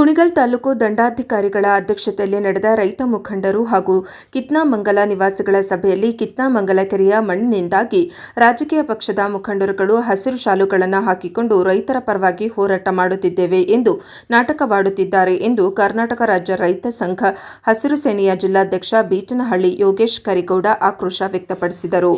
ಕುಣಿಗಲ್ ತಾಲೂಕು ದಂಡಾಧಿಕಾರಿಗಳ ಅಧ್ಯಕ್ಷತೆಯಲ್ಲಿ ನಡೆದ ರೈತ ಮುಖಂಡರು ಹಾಗೂ ಕಿತ್ನಾಮಂಗಲ ನಿವಾಸಿಗಳ ಸಭೆಯಲ್ಲಿ ಕಿತ್ನಾಮಂಗಲ ಕೆರೆಯ ಮಣ್ಣಿನಿಂದಾಗಿ ರಾಜಕೀಯ ಪಕ್ಷದ ಮುಖಂಡರುಗಳು ಹಸಿರು ಶಾಲುಗಳನ್ನು ಹಾಕಿಕೊಂಡು ರೈತರ ಪರವಾಗಿ ಹೋರಾಟ ಮಾಡುತ್ತಿದ್ದೇವೆ ಎಂದು ನಾಟಕವಾಡುತ್ತಿದ್ದಾರೆ ಎಂದು ಕರ್ನಾಟಕ ರಾಜ್ಯ ರೈತ ಸಂಘ ಹಸಿರು ಸೇನೆಯ ಜಿಲ್ಲಾಧ್ಯಕ್ಷ ಬೀಚನಹಳ್ಳಿ ಯೋಗೇಶ್ ಕರಿಗೌಡ ಆಕ್ರೋಶ ವ್ಯಕ್ತಪಡಿಸಿದರು.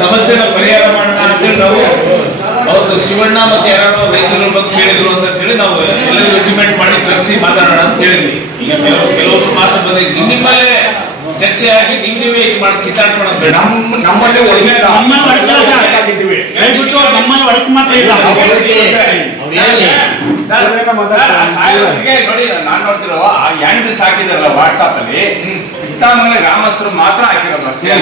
ಸಮಸ್ಯೆನ ಪರಿಹಾರ ಮಾಡೋಣ ಅಂತೇಳಿ ನಾವು ಅವತ್ತು ಶಿವಣ್ಣ ಮತ್ತೆ ಯಾರು ರೈತರು ಬಂದು ಕೇಳಿದ್ರು ಅಂತ ಹೇಳಿ ನಾವು ಎಲ್ಲರಿಗೂ ಡಿಮ್ಯಾಂಡ್ ಮಾಡಿ ಕರೆಸಿ ಮಾತಾಡೋಣ ಅಂತ ಹೇಳಿದ್ವಿ. ಈಗ ಕೆಲವೊಬ್ರು ಮಾತು ಬಂದಿದ್ದು ನಿಮ್ಮಲ್ಲೇ ಚರ್ಚೆ ಆಗಿ ನೀವೇ ಇದು ಮಾಡಿ ಕಿತ್ತಾಡ್ಕೊಳ್ಳೋದು ಬೇಡ. ನಮ್ಮಲ್ಲೇ ನೋಡಿ ನಾನು ನೋಡ್ತಿರೋ ಆ ದಿವಸ ಹಾಕಿದಾರಲ್ಲ ವಾಟ್ಸಾಪ್ ಅಲ್ಲಿ ಕಿತ್ನಾಮಂಗಲ ಗ್ರಾಮಸ್ಥರು ಮಾತ್ರ ಹಾಕಿರೋದು ಅಷ್ಟೇ.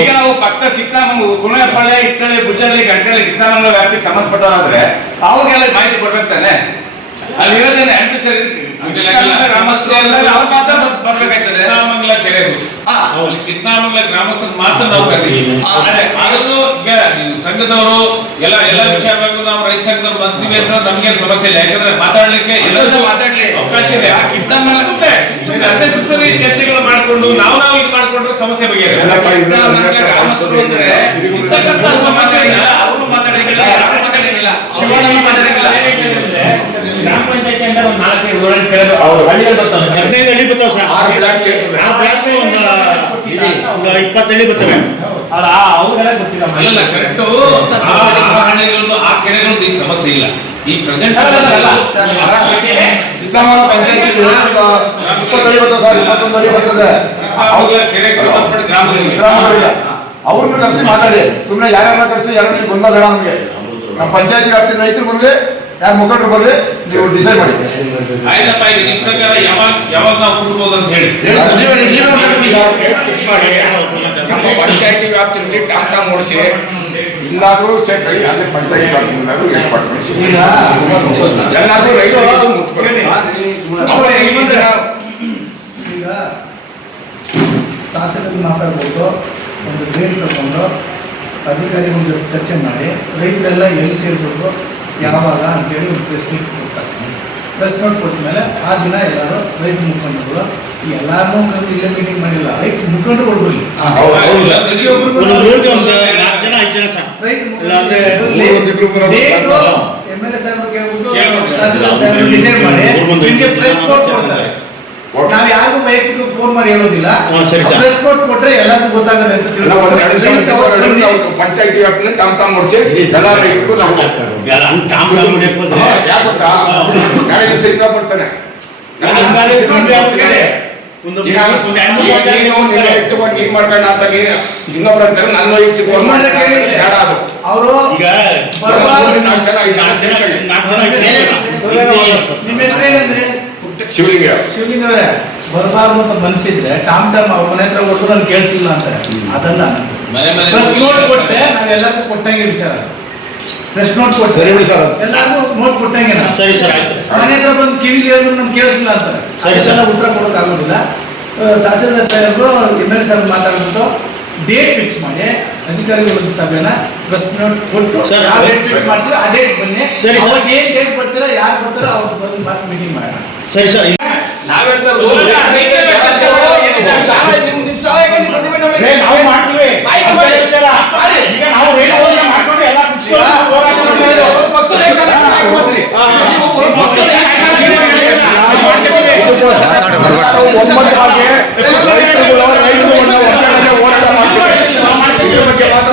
ಈಗ ನಾವು ಪಕ್ಕ ಕಿತ್ನಾಮಂಗಲ ಕುಣೆಪಳ್ಳಿ ಇತ್ತಳ್ಳಿ ಗುಜ್ಜಳ್ಳಿ ಗಂಟಳ್ಳಿ ಕಿತ್ನಾಮಂಗಲ ವ್ಯಾಪ್ತಿಗೆ ಸಂಬಂಧಪಟ್ಟವರಾದ್ರೆ ಅವ್ರಿಗೆಲ್ಲ ಮಾಹಿತಿ ಕೊಡ್ಬೇಕು ತಾನೆ. ಅಲ್ಲಿ ಇರೋದೇನೆ ಗ್ರಾಮಸ್ಥರು ಅವ್ರು ಮಾತ್ರ ಬರ್ಬೇಕಾಗ್ತದೆ. ಕಿತ್ನಾಮಂಗಲ ಕೆರೆಗೂ ಕಿತ್ನಾಮಂಗಲ ಗ್ರಾಮಸ್ಥರು ಮಾತ್ರ ನಾವು ಕರೀತೀವಿ. ಆದ್ರೂ ಈಗ ಸಂಘದವರು ಎಲ್ಲ ವಿಚಾರಗಳು ನಾವು ರೈತ ಸಂಘದವ್ರು ಬಂದ್ತೀವಿ ಅಂತ ನಮ್ಗೆ ಸಮಸ್ಯೆ ಇಲ್ಲ. ಯಾಕಂದ್ರೆ ಮಾತಾಡ್ಲಿಕ್ಕೆ ಎಲ್ಲರೂ ಮಾತಾಡ್ಲಿ ಅವಕಾಶ ಇದೆ. ಆ ಕಿತ್ನಾಮಂಗಲ ಅನ್ನೆಸೆಸರಿ ಚರ್ಚೆಗಳು ಮಾಡ್ಕೊಂಡು ನಾವು ಇದು ಮಾಡ್ಕೊಂಡ್ರೆ ಸಮಸ್ಯೆ ಗ್ರಾಮಸ್ಥರು ಅಂದ್ರೆ ಅವರು ಮಾತಾಡಿಲ್ಲ, ಯಾರು ಮಾತಾಡಿಲ್ಲ, ಶಿವಣ್ಣ ಮಾತಾಡಿಲ್ಲ. ಗ್ರಾಮ ಪಂಚಾಯತಿ ಅಂದ್ರೆ ಒಂದು 4-5 ಊರಲ್ಲಿ ಕೇಳಬೇಕು. ಅವ್ರು ಹಳ್ಳಿಗಳು ಬರ್ತಾರೆ, 15 ಹಳ್ಳಿ ಬರ್ತಾವೆ ಸರ್. ಆ ಬ್ಲಾಕ್ ಒಂದು 20 ಹಳ್ಳಿ ಬರ್ತವೆ. ಅವ್ರಿಗೆಲ್ಲ ಗೊತ್ತಿಲ್ಲ. ಅಲ್ಲ ಕರೆಕ್ಟ್. ಆ ಕೆರೆಗಳದ್ದು ಈ ಸಮಸ್ಯೆ ಇಲ್ಲ. ಈ ಪ್ರೆಸೆಂಟ್ ಕಿತ್ನಾಮಂಗಲ ಪಂಚಾಯತಿ 20 ಹಳ್ಳಿ ಬರ್ತವೆ ಸರ್, 21 ಹಳ್ಳಿ ಬರ್ತದೆ. ಕೆರೆಗೆ ಸಂಬಂಧಪಟ್ಟ ಗ್ರಾಮಗಳಿಗೆ ಅವ್ರನ್ನ ಕರೆಸಿ ಮಾತಾಡಿ. ಸುಮ್ಮನೆ ಯಾರನ್ನ ಕರೆಸಿ ಯಾರನ್ನ ಗೊಂದಲ ಬೇಡ ನಮಗೆ. ನಮ್ಮ ಪಂಚಾಯತಿ ವ್ಯಾಪ್ತಿ ರೈತರು ಬಂದ್ರೆ ಯಾರು ಮುಖಂಡರು ಬರ್ಲಿ, ನೀವು ಡಿಸೈಡ್ ಮಾಡಿ. ಆಯ್ತಪ್ಪ, ಈಗ ನಿಮ್ ಪ್ರಕಾರ ಯಾವಾಗ ನಾವು ಕೂಡ್ಬೋದು ಅಂತ ಹೇಳಿ ನಮ್ಮ ಪಂಚಾಯತಿ ವ್ಯಾಪ್ತಿಯಲ್ಲಿ ಟಾಮ್ ಓಡಿಸಿ ಇಲ್ಲಾದ್ರೂ ಸೆಟ್ ಆಗಿ ಅದೇ ಪಂಚಾಯತಿ ವ್ಯಾಪ್ತಿಯಲ್ಲಾದ್ರೂ ಏರ್ಪಡಿಸಿ ಎಲ್ಲಾದ್ರೂ ರೈತರು ಮುಟ್ಕೊಳ್ಳಿ. ಈಗ ಶಾಸಕರು ಮಾತಾಡ್ಬಿಟ್ಟು ಒಂದು ಡೇಟ್ ತಗೊಂಡು ಅಧಿಕಾರಿಗಳ ಜೊತೆ ಚರ್ಚೆ ಮಾಡಿ ರೈತರೆಲ್ಲ ಎಲ್ಲಿ ಸೇರ್ಬೇಕು ಯಾವಾಗ ಅಂತೇಳಿ ಒಂದು ಪ್ರೆಸ್ ಮೀಟ್ ಕೊಡ್ತಾರೆ. ಪ್ರೆಸ್ ನೋಟ್ ಕೊಟ್ಟ ಮೇಲೆ ಆ ದಿನ ಎಲ್ಲರೂ ರೈತ ಮುಖಂಡರು ಎಲ್ಲಾರನ್ನೂ ಕರೆದು ಇಲ್ಲೇ ಮೀಟಿಂಗ್ ಮಾಡಿಲ್ಲ, ರೈತ ಮುಖಂಡರು ಬರಲಿ. MLA ಸಾಹೇಬ್ರು ಕೇಳ್ಬಿಟ್ಟು ಡಿಸೈಡ್ ಮಾಡಿ ನಿಮಗೆ ಪ್ರೆಸ್ ನೋಟ್ ಕೊಡ್ತಾರೆ. ನಾವು ಯಾರಿಗೂ ವೈಯಕ್ತಿಕ ಫೋನ್ ಮಾಡಿ ಹೇಳೋದಿಲ್ಲ. ಪ್ರೆಸ್ ನೋಟ್ ಕೊಟ್ರೆ ಎಲ್ಲರಿಗೂ ಗೊತ್ತಾಗದೆ ಅಂತ ಪಂಚಾಯತಿ ವ್ಯಾಪ್ತಿಯಲ್ಲಿ ಟಾಮ್ ಓಡಿಸಿ ಎಲ್ಲ ರೈತರು ಸಿಕ್ಕಾಪಡ್ತಾನೆ. ನೀರ್ ಮಾಡ್ಕೊಂಡು ಆತ ಇನ್ನೊಬ್ರು ಅಂತಾರೆ ನನ್ನ ಅವರು ನಿಮ್ಮ ಹೆಸರೇನಂದ್ರೆ ಶಿವಲಿಂಗವರೇ ಬರಬಾರ್ದು ಅಂತ ಮನಸ್ಸಿದ್ರೆ ಟಾಮ್ ಅವ್ರ ಮನೆ ಹತ್ರ ಕೊಟ್ಟು ನಾನು ಕೇಳಿಸಿಲ್ಲ ಅಂತಾರೆ. ಅದನ್ನ ಪ್ರೆಸ್ ನೋಟ್ ಕೊಟ್ಟೆ ನಾವೆಲ್ಲರಿಗೂ ಕೊಟ್ಟಂಗೆ ವಿಚಾರ. ಪ್ರೆಸ್ ನೋಟ್ ಕೊಟ್ಟೆ ಎಲ್ಲರಿಗೂ ನೋಟ್ ಕೊಟ್ಟಂಗೆ. ಸರಿ ಸರ್, ಮನೆ ಹತ್ರ ಬಂದು ಕಿವಿಗೆ ಹೇಳಿದ್ರು ನಮ್ಗೆ ಕೇಳಿಸಿಲ್ಲ ಅಂತಾರೆ. ಅದಕ್ಕೆಲ್ಲ ಉತ್ತರ ಕೊಡೋಕೆ ಆಗೋದಿಲ್ಲ. ತಹಸೀಲ್ದಾರ್ ಸಾಹೇಬರು MLA ಸಾಹೇಬ್ ಮಾತಾಡ್ಬಿಟ್ಟು ಡೇಟ್ ಫಿಕ್ಸ್ ಮಾಡಿ ಅಧಿಕಾರಿಗಳ ಸಭೆನ ಪ್ರೆಸ್ ನೋಟ್ ಕೊಟ್ಟು ಯಾವ ಡೇಟ್ ಫಿಕ್ಸ್ ಮಾಡ್ತೀರಾ ಆ ಡೇಟ್ ಬನ್ನಿ. ಅವಾಗ ಏನ್ ಡೇಟ್ ಬರ್ತೀರಾ ಯಾರು ಬರ್ತಾರೋ ಅವ್ರು ಬಂದು ಮತ್ತೆ ಮೀಟಿಂಗ್ ಮಾಡೋಣ. ಸರಿ ಸರ್, ನಾವು ಮಾಡ್ತೀವಿ. ಈಗ ನಾವು ಒಮ್ಮತವಾಗಿ ರೈತರುಗಳು ಹೋರಾಟ ಮಾಡ್ತೀವಿ. ಇದ್ರ ಬಗ್ಗೆ ಮಾತ್ರ